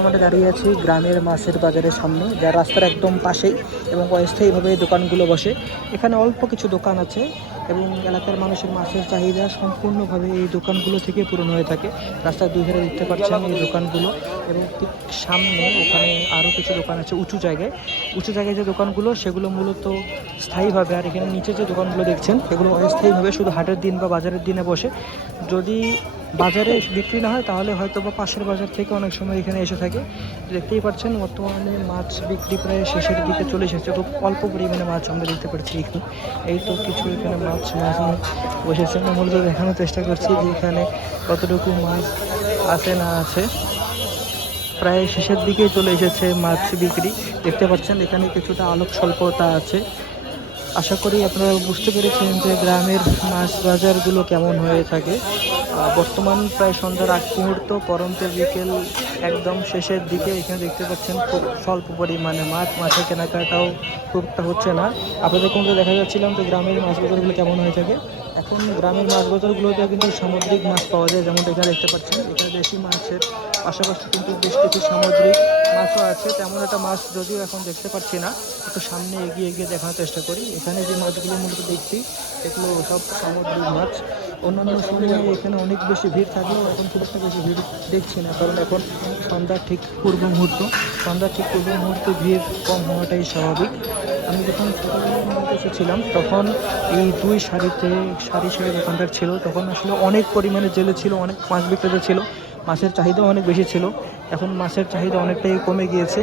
বর্তমানে দাঁড়িয়ে আছি গ্রামের মাছের বাজারের সামনে, যা রাস্তার একদম পাশেই এবং অস্থায়ীভাবে এই দোকানগুলো বসে। এখানে অল্প কিছু দোকান আছে এবং এলাকার মানুষের মাছের চাহিদা সম্পূর্ণভাবে এই দোকানগুলো থেকে পূরণ হয়ে থাকে। রাস্তার দুই ধারে দেখতে পাচ্ছেন এই দোকানগুলো এবং ঠিক সামনে ওখানে আরও কিছু দোকান আছে উঁচু জায়গায়। উঁচু জায়গায় যে দোকানগুলো সেগুলো মূলত স্থায়ীভাবে, আর এখানে নিচে যে দোকানগুলো দেখছেন এগুলো অস্থায়ীভাবে শুধু হাটের দিন বা বাজারের দিনে বসে। যদি বাজারে বিক্রি না হয় তাহলে হয়তো বা পাশের বাজার থেকে অনেক সময় এখানে এসে থাকে। দেখতেই পাচ্ছেন বর্তমানে মাছ বিক্রি প্রায় শেষের দিকে চলে এসেছে, খুব অল্প পরিমাণে মাছ আমরা দেখতে পাচ্ছি এখানে। এই তো কিছু এখানে মাছ নিয়ে বসেছেন, মূলত দেখানোর চেষ্টা করছি যে এখানে কতটুকু মাছ আছে না আছে। প্রায় শেষের দিকেই চলে এসেছে মাছ বিক্রি। দেখতে পাচ্ছেন এখানে কিছুটা আলোক স্বল্পতা আছে। আশা করি আপনারা বুঝতে পেরেছেন যে গ্রামের মাছ বাজারগুলো কেমন হয়ে থাকে। বর্তমান প্রায় সন্ধ্যার আগ মুহূর্ত, পরন্ত বিকেল একদম শেষের দিকে। এখানে দেখতে পাচ্ছেন খুব স্বল্প পরিমাণে মাছের কেনাকাটাও খুব একটা হচ্ছে না। আপনাদের কিন্তু দেখা যাচ্ছিলাম যে গ্রামের মাছ বাজারগুলো কেমন হয়ে থাকে। এখন গ্রামের মাছ বাজারগুলোতে কিন্তু সামুদ্রিক মাছ পাওয়া যায়, যেমন এখানে দেখতে পাচ্ছেন। এখানে দেশি মাছের পাশাপাশি কিন্তু বেশ কিছু সামুদ্রিক মাছও আছে। তেমন একটা মাছ যদিও এখন দেখতে পাচ্ছি না, একটু সামনে এগিয়ে গিয়ে দেখার চেষ্টা করি। এখানে যে মাছগুলো মূলত দেখছি এগুলো সব সামুদ্রিক মাছ। অন্যান্য সময়ে এখানে অনেক বেশি ভিড় থাকলেও এখন খুব একটা বেশি ভিড় দেখছি না, কারণ এখন সন্ধ্যার ঠিক পূর্ব মুহূর্তে ভিড় কম হওয়াটাই স্বাভাবিক। আমি যখন ছোটোবেলায় এসেছিলাম তখন এই দুই সারি দোকানদার ছিল, তখন আসলে অনেক পরিমাণে জেলে ছিল, অনেক মাছ বিক্রেতা ছিল, মাছের চাহিদাও অনেক বেশি ছিল। এখন মাছের চাহিদা অনেকটাই কমে গিয়েছে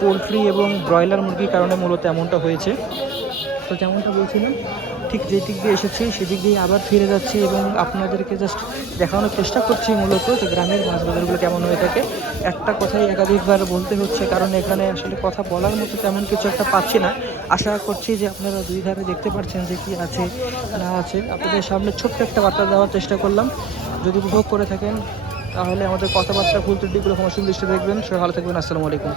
পোলট্রি এবং ব্রয়লার মুরগির কারণে মূলত এমনটা হয়েছে। তো যেমনটা বলছিলাম, ঠিক যে দিক দিয়ে এসেছি সেদিক দিয়ে আবার ফিরে যাচ্ছি এবং আপনাদেরকে জাস্ট দেখানোর চেষ্টা করছি মূলত যে গ্রামের মাছ বাজারগুলো কেমন হয়ে থাকে। একটা কথাই একাধিকবার বলতে হচ্ছে, কারণ এখানে আসলে কথা বলার মতো তেমন কিছু একটা পাচ্ছি না। আশা করছি যে আপনারা দুই ধারে দেখতে পাচ্ছেন যে কি আছে না আছে। আপনাদের সামনে ছোট্ট একটা বার্তা দেওয়ার চেষ্টা করলাম। যদি উপভোগ করে থাকেন তাহলে আমাদের কথাবার্তা ভুল ত্রুটিগুলো ক্ষমাসুন্দর দৃষ্টিতে দেখবেন। সবাই ভালো থাকবেন। আসসালামু আলাইকুম।